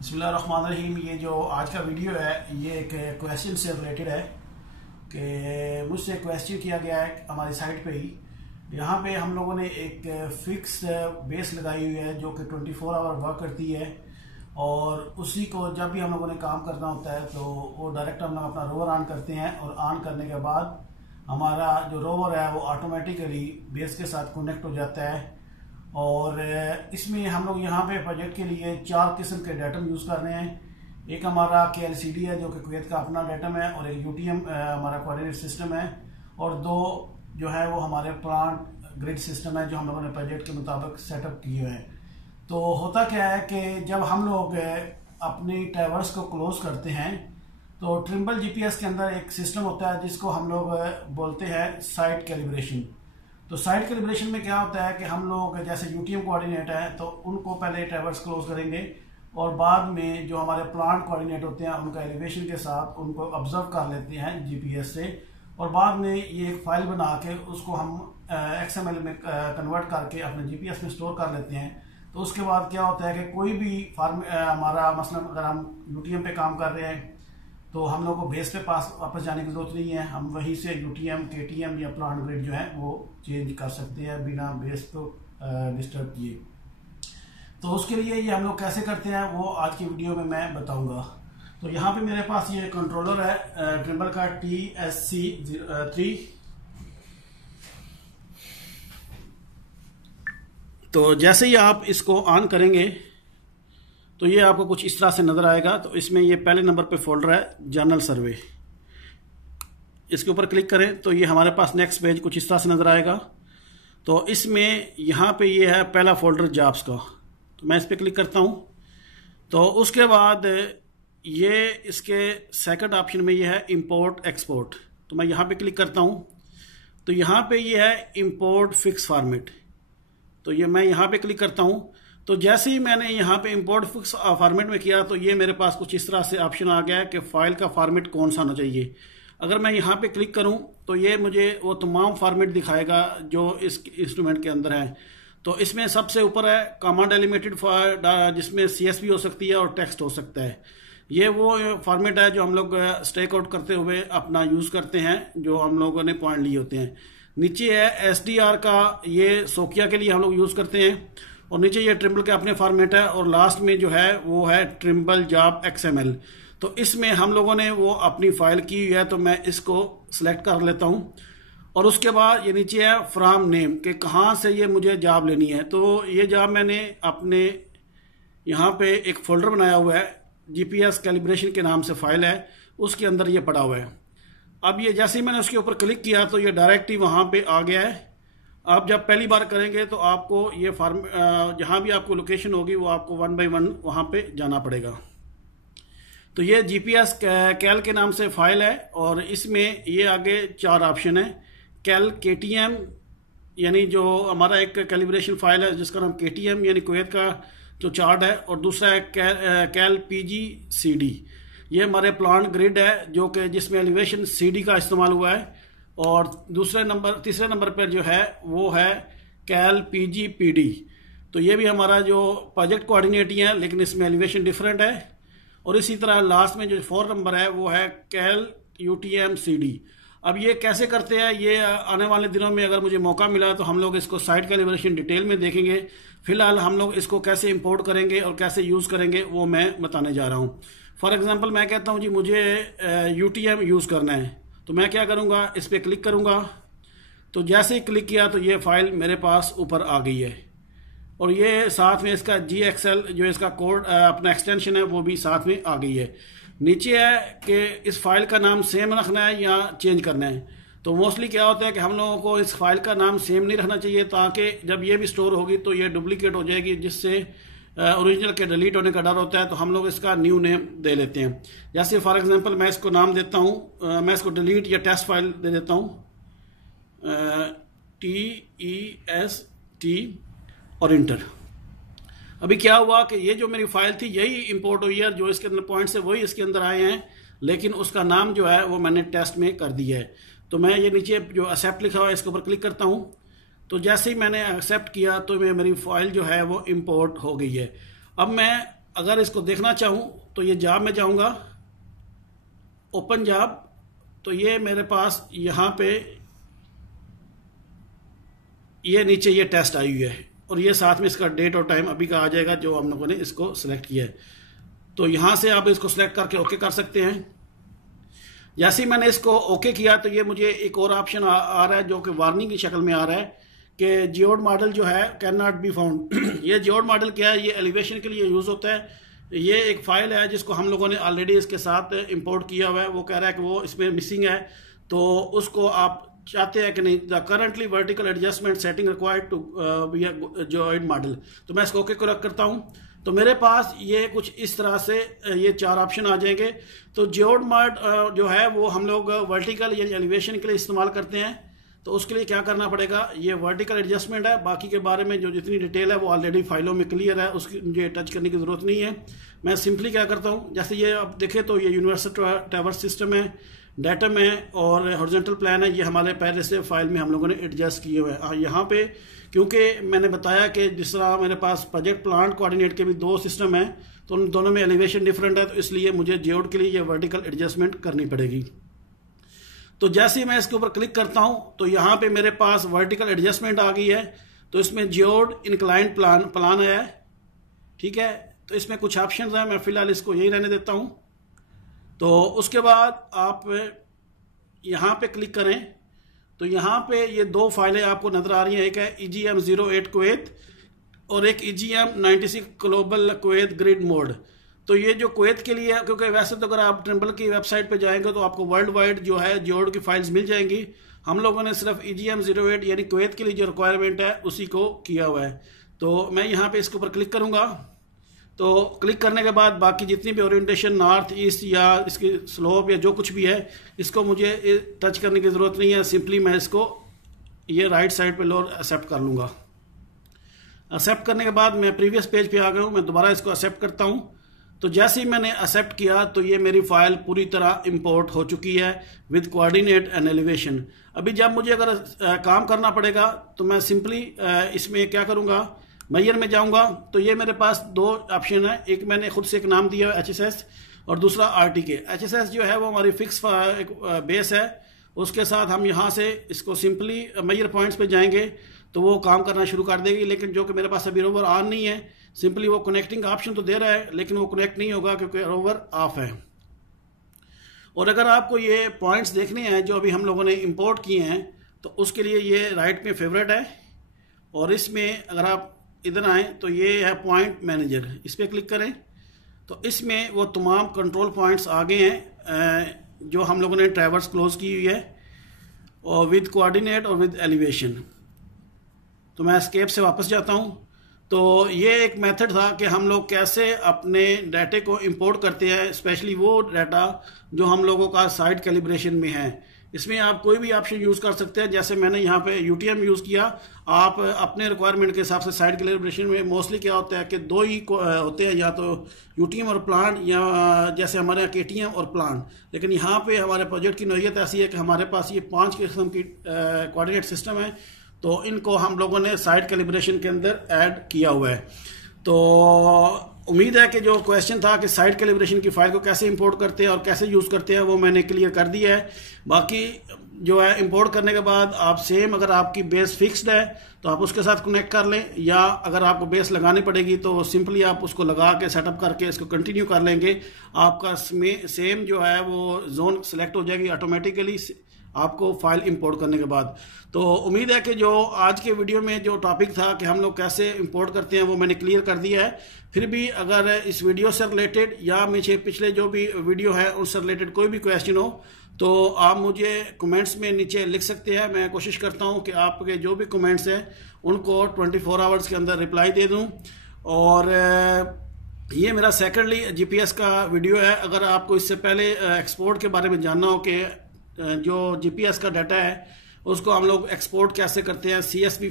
बिस्मिल्लाहिर्रहमानिर्रहीम। ये जो आज का वीडियो है ये एक क्वेश्चन से रिलेटेड है कि मुझसे क्वेश्चन किया गया है हमारी साइट पे ही। यहाँ पे हम लोगों ने एक फिक्स बेस लगाई हुई है जो कि 24 आवर वर्क करती है, और उसी को जब भी हम लोगों ने काम करना होता है तो वो डायरेक्ट हम लोग अपना रोवर ऑन करते हैं, और ऑन करने के बाद हमारा जो रोवर है वो ऑटोमेटिकली बेस के साथ कनेक्ट हो जाता है। और इसमें हम लोग यहाँ पे प्रोजेक्ट के लिए 4 किस्म के डाटम यूज़ कर रहे हैं। एक हमारा KLCD है जो कि कुवैत का अपना डाटम है, और एक UTM हमारा कोऑर्डिनेट सिस्टम है, और 2 जो है वो हमारे प्लांट ग्रिड सिस्टम है जो हम लोगों ने प्रोजेक्ट के मुताबिक सेटअप किए हैं। तो होता क्या है कि जब हम लोग अपनी टावर्स को क्लोज करते हैं तो ट्रिम्बल GPS के अंदर एक सिस्टम होता है जिसको हम लोग बोलते हैं साइट कैलिब्रेशन। तो साइट कैलिब्रेशन में क्या होता है कि हम लोग जैसे UTM कोऑर्डिनेट है तो उनको पहले टावर्स क्लोज करेंगे, और बाद में जो हमारे प्लांट कोऑर्डिनेट होते हैं उनका एलिवेशन के साथ उनको ऑब्जर्व कर लेते हैं GPS से, और बाद में ये एक फाइल बना के उसको हम XML में कन्वर्ट करके अपने GPS में स्टोर कर लेते हैं। तो उसके बाद क्या होता है कि कोई भी हमारा मसलन अगर हम UTM पे काम कर रहे हैं तो हम लोग को बेस पे पास वापस जाने की जरूरत नहीं है, हम वहीं से UTM, KTM या प्लांट ग्रिड जो है वो चेंज कर सकते हैं बिना बेस को डिस्टर्ब किए। तो उसके लिए ये हम लोग कैसे करते हैं वो आज की वीडियो में मैं बताऊंगा। तो यहाँ पे मेरे पास ये कंट्रोलर है ट्रिम्बल का TSC3। तो जैसे ही आप इसको ऑन करेंगे तो ये आपको कुछ इस तरह से नजर आएगा। तो इसमें ये पहले नंबर पे फोल्डर है जनरल सर्वे, इसके ऊपर क्लिक करें तो ये हमारे पास नेक्स्ट पेज कुछ इस तरह से नजर आएगा। तो इसमें यहाँ पे ये है पहला फोल्डर जॉब्स का, तो मैं इस पर क्लिक करता हूँ। तो उसके बाद ये इसके सेकंड ऑप्शन में ये है इंपोर्ट एक्सपोर्ट, तो मैं यहाँ पे क्लिक करता हूँ। तो यहाँ पे ये है इंपोर्ट फिक्स फॉर्मेट, तो ये मैं यहाँ पे क्लिक करता हूँ। तो जैसे ही मैंने यहाँ पे इंपोर्ट फिक्स फॉर्मेट में किया तो ये मेरे पास कुछ इस तरह से ऑप्शन आ गया है कि फाइल का फॉर्मेट कौन सा होना चाहिए। अगर मैं यहाँ पे क्लिक करूँ तो ये मुझे वो तमाम फॉर्मेट दिखाएगा जो इस इंस्ट्रूमेंट के अंदर है। तो इसमें सबसे ऊपर है कॉमा डेलिमिटेड जिसमें CSV हो सकती है और टेक्स्ट हो सकता है। ये वो फॉर्मेट है जो हम लोग स्टेक आउट करते हुए अपना यूज़ करते हैं, जो हम लोगों ने पॉइंट लिए होते हैं। नीचे है SDR का, ये सोकिया के लिए हम लोग यूज़ करते हैं, और नीचे ये ट्रिम्बल के अपने फॉर्मेट है, और लास्ट में जो है वो है ट्रिम्बल जॉब XML। तो इसमें हम लोगों ने वो अपनी फाइल की हुई है, तो मैं इसको सिलेक्ट कर लेता हूँ। और उसके बाद ये नीचे है फ्रॉम नेम कि कहाँ से ये मुझे जॉब लेनी है। तो ये जॉब मैंने अपने यहाँ पे एक फोल्डर बनाया हुआ है, GPS कैलिब्रेशन के नाम से फाइल है, उसके अंदर ये पड़ा हुआ है। अब ये जैसे ही मैंने उसके ऊपर क्लिक किया तो ये डायरेक्ट ही वहाँ पे आ गया है। आप जब पहली बार करेंगे तो आपको ये जहाँ भी आपको लोकेशन होगी वो आपको 1 by 1 वहाँ पे जाना पड़ेगा। तो ये GPS कैल के नाम से फाइल है, और इसमें ये आगे 4 ऑप्शन है। कैल KTM यानी जो हमारा एक कैलिब्रेशन फाइल है जिसका नाम KTM यानी कुवैत का जो चार्ट है, और दूसरा है कैल PGCD, ये हमारे प्लांट ग्रिड है जो कि जिसमें एलिवेशन CD का इस्तेमाल हुआ है। और तीसरे नंबर पर जो है वो है कैल PGPD, तो ये भी हमारा जो प्रोजेक्ट कोऑर्डिनेट ही है लेकिन इसमें एलिवेशन डिफरेंट है। और इसी तरह लास्ट में जो 4 नंबर है वो है कैल UTM-CD। अब ये कैसे करते हैं ये आने वाले दिनों में अगर मुझे मौका मिला तो हम लोग इसको साइट कैलिब्रेशन डिटेल में देखेंगे। फिलहाल हम लोग इसको कैसे इंपोर्ट करेंगे और कैसे यूज़ करेंगे वो मैं बताने जा रहा हूँ। फॉर एग्जांपल मैं कहता हूँ जी मुझे UTM यूज़ करना है, तो मैं क्या करूँगा, इस पर क्लिक करूँगा। तो जैसे ही क्लिक किया तो ये फाइल मेरे पास ऊपर आ गई है, और ये साथ में इसका GXL जो इसका कोड अपना एक्सटेंशन है वो भी साथ में आ गई है। नीचे है कि इस फाइल का नाम सेम रखना है या चेंज करना है। तो मोस्टली क्या होता है कि हम लोगों को इस फाइल का नाम सेम नहीं रखना चाहिए, ताकि जब ये भी स्टोर होगी तो ये डुप्लीकेट हो जाएगी, जिससे ओरिजिनल के डिलीट होने का डर होता है। तो हम लोग इसका न्यू नेम दे लेते हैं। जैसे फॉर एग्जांपल मैं इसको नाम देता हूँ, मैं इसको डिलीट या टेस्ट फाइल दे देता हूँ, TEST और इंटर। अभी क्या हुआ कि ये जो मेरी फाइल थी यही इंपोर्ट हुई है, जो इसके अंदर पॉइंट्स है वही इसके अंदर आए हैं, लेकिन उसका नाम जो है वो मैंने टेस्ट में कर दिया है। तो मैं ये नीचे जो एक्सेप्ट लिखा हुआ है इसके ऊपर क्लिक करता हूँ। तो जैसे ही मैंने एक्सेप्ट किया तो मेरी फाइल जो है वो इंपोर्ट हो गई है। अब मैं अगर इसको देखना चाहूँ तो ये जॉब में जाऊँगा, ओपन जॉब, तो ये मेरे पास यहाँ पे ये नीचे ये टेस्ट आई हुई है और ये साथ में इसका डेट और टाइम अभी का आ जाएगा जो हम लोगों ने इसको सिलेक्ट किया है। तो यहाँ से आप इसको सिलेक्ट करके ओके कर सकते हैं। जैसे ही मैंने इसको ओके किया तो ये मुझे एक और ऑप्शन आ रहा है जो कि वार्निंग की शक्ल में आ रहा है कि जियोड मॉडल जो है कैन नॉट बी फाउंड। ये जियोड मॉडल क्या है? ये एलिवेशन के लिए यूज़ होता है। ये एक फाइल है जिसको हम लोगों ने ऑलरेडी इसके साथ इंपोर्ट किया हुआ है। वो कह रहा है कि वो इसमें मिसिंग है, तो उसको आप चाहते हैं कि नहीं, the currently vertical adjustment setting required to be geoid model. तो मैं इसको ओके करता हूँ। तो मेरे पास ये कुछ इस तरह से ये 4 ऑप्शन आ जाएंगे। तो जियोड मॉड जो है वो हम लोग वर्टिकल या एलिवेशन के लिए इस्तेमाल करते हैं। तो उसके लिए क्या करना पड़ेगा, ये वर्टिकल एडजस्टमेंट है। बाकी के बारे में जो जितनी डिटेल है वो ऑलरेडी फाइलों में क्लियर है, उसकी मुझे टच करने की ज़रूरत नहीं है। मैं सिंपली क्या करता हूँ, जैसे ये आप देखें तो ये यूनिवर्सल ट्रैवर्स सिस्टम है, डेटम है और हॉरिजॉन्टल प्लान है। ये हमारे पहले से फाइल में हम लोगों ने एडजस्ट किए हुए हैं। यहाँ पे क्योंकि मैंने बताया कि जिस तरह मेरे पास प्रोजेक्ट प्लांट कोऑर्डिनेट के भी 2 सिस्टम हैं, तो उन दोनों में एलिवेशन डिफरेंट है, तो इसलिए मुझे जियोड के लिए ये वर्टिकल एडजस्टमेंट करनी पड़ेगी। तो जैसे ही मैं इसके ऊपर क्लिक करता हूं तो यहाँ पे मेरे पास वर्टिकल एडजस्टमेंट आ गई है। तो इसमें जियोड इंक्लाइंड प्लान है, ठीक है। तो इसमें कुछ ऑप्शंस हैं, मैं फिलहाल इसको यही रहने देता हूं। तो उसके बाद आप यहाँ पे क्लिक करें तो यहाँ पे ये 2 फाइलें आपको नजर आ रही हैं। एक है EGM08 कुवैत और एक EGM 96 global Kuwait grid mode. तो ये जो कुवैत के लिए है, क्योंकि वैसे तो अगर आप ट्रिम्बल की वेबसाइट पे जाएंगे तो आपको वर्ल्ड वाइड जो है जियोड की फाइल्स मिल जाएंगी। हम लोगों ने सिर्फ EGM08 यानी कुवैत के लिए जो रिक्वायरमेंट है उसी को किया हुआ है। तो मैं यहाँ पे इसके ऊपर क्लिक करूँगा। तो क्लिक करने के बाद बाकी जितनी भी ओरिएंटेशन नॉर्थ ईस्ट या इसकी स्लोप या जो कुछ भी है, इसको मुझे टच करने की ज़रूरत नहीं है। सिंपली मैं इसको ये राइट साइड पे लोअर एक्सेप्ट कर लूँगा। एक्सेप्ट करने के बाद मैं प्रीवियस पेज पे आ गया हूँ, मैं दोबारा इसको एक्सेप्ट करता हूँ। तो जैसे ही मैंने एक्सेप्ट किया तो ये मेरी फाइल पूरी तरह इंपोर्ट हो चुकी है विद कोऑर्डिनेट एंड एलिवेशन। अभी जब मुझे अगर काम करना पड़ेगा तो मैं सिंपली इसमें क्या करूँगा, मेजर में जाऊंगा। तो ये मेरे पास 2 ऑप्शन है, एक मैंने खुद से एक नाम दिया है HSS और दूसरा RTK। HSS जो है वो हमारी फिक्स एक बेस है, उसके साथ हम यहाँ से इसको सिंपली मेजर पॉइंट्स पे जाएंगे तो वो काम करना शुरू कर देगी। लेकिन जो कि मेरे पास अभी रोवर ऑन नहीं है, सिंपली वो कनेक्टिंग ऑप्शन तो दे रहा है लेकिन वो कनेक्ट नहीं होगा क्योंकि रोवर ऑफ है। और अगर आपको ये पॉइंट्स देखने हैं जो अभी हम लोगों ने इम्पोर्ट किए हैं तो उसके लिए ये राइट में फेवरेट है। और इसमें अगर आप इधर आए तो ये है पॉइंट मैनेजर, इस पर क्लिक करें तो इसमें वो तमाम कंट्रोल पॉइंट्स आ गए हैं जो हम लोगों ने ट्रैवर्स क्लोज की हुई है और विद कोऑर्डिनेट और विद एलिवेशन। तो मैं एस्केप से वापस जाता हूँ। तो ये एक मेथड था कि हम लोग कैसे अपने डाटे को इंपोर्ट करते हैं, स्पेशली वो डाटा जो हम लोगों का साइड कैलिब्रेशन में है। इसमें आप कोई भी ऑप्शन यूज़ कर सकते हैं, जैसे मैंने यहाँ पे UTM यूज़ किया। आप अपने रिक्वायरमेंट के हिसाब से साइड कैलिब्रेशन में मोस्टली क्या होता है कि 2 ही होते हैं, या तो UTM और प्लांट या जैसे हमारे यहाँ KTM और प्लांट। लेकिन यहाँ पे हमारे प्रोजेक्ट की नौइयत ऐसी है कि हमारे पास ये 5 किस्म की कोऑर्डिनेट सिस्टम है, तो इनको हम लोगों ने साइड कैलिब्रेशन के अंदर ऐड किया हुआ है। तो उम्मीद है कि जो क्वेश्चन था कि साइड कैलिब्रेशन की फाइल को कैसे इंपोर्ट करते हैं और कैसे यूज़ करते हैं वो मैंने क्लियर कर दिया है। बाकी जो है इंपोर्ट करने के बाद आप सेम, अगर आपकी बेस फिक्स्ड है तो आप उसके साथ कनेक्ट कर लें, या अगर आपको बेस लगानी पड़ेगी तो सिंपली आप उसको लगा के सेटअप करके इसको कंटिन्यू कर लेंगे। आपका सेम जो है वो जोन सेलेक्ट हो जाएगी ऑटोमेटिकली आपको फाइल इंपोर्ट करने के बाद। तो उम्मीद है कि जो आज के वीडियो में जो टॉपिक था कि हम लोग कैसे इंपोर्ट करते हैं वो मैंने क्लियर कर दिया है। फिर भी अगर इस वीडियो से रिलेटेड या मुझे पिछले जो भी वीडियो है उससे रिलेटेड कोई भी क्वेश्चन हो तो आप मुझे कमेंट्स में नीचे लिख सकते हैं। मैं कोशिश करता हूं कि आपके जो भी कमेंट्स हैं उनको 24 आवर्स के अंदर रिप्लाई दे दूं। और ये मेरा सेकेंडली जीपीएस का वीडियो है। अगर आपको इससे पहले एक्सपोर्ट के बारे में जानना हो कि जो जीपीएस का डाटा है उसको हम लोग एक्सपोर्ट कैसे करते हैं CSV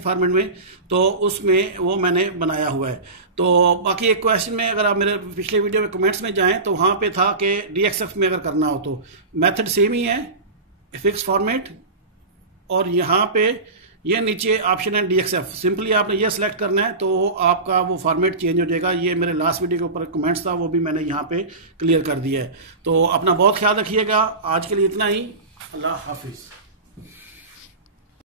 फॉर्मेट में, तो उसमें वो मैंने बनाया हुआ है। तो बाकी एक क्वेश्चन में अगर आप मेरे पिछले वीडियो में कमेंट्स में जाएं तो वहाँ पे था कि DXF में अगर करना हो तो मेथड सेम ही है, फिक्स फॉर्मेट। और यहाँ पे ये नीचे ऑप्शन है DXF, सिंपली आपने ये सिलेक्ट करना है तो आपका वो फॉर्मेट चेंज हो जाएगा। ये मेरे लास्ट वीडियो के ऊपर कमेंट्स था, वो भी मैंने यहाँ पे क्लियर कर दिया है। तो अपना बहुत ख्याल रखिएगा। आज के लिए इतना ही। अल्लाह हाफिज़।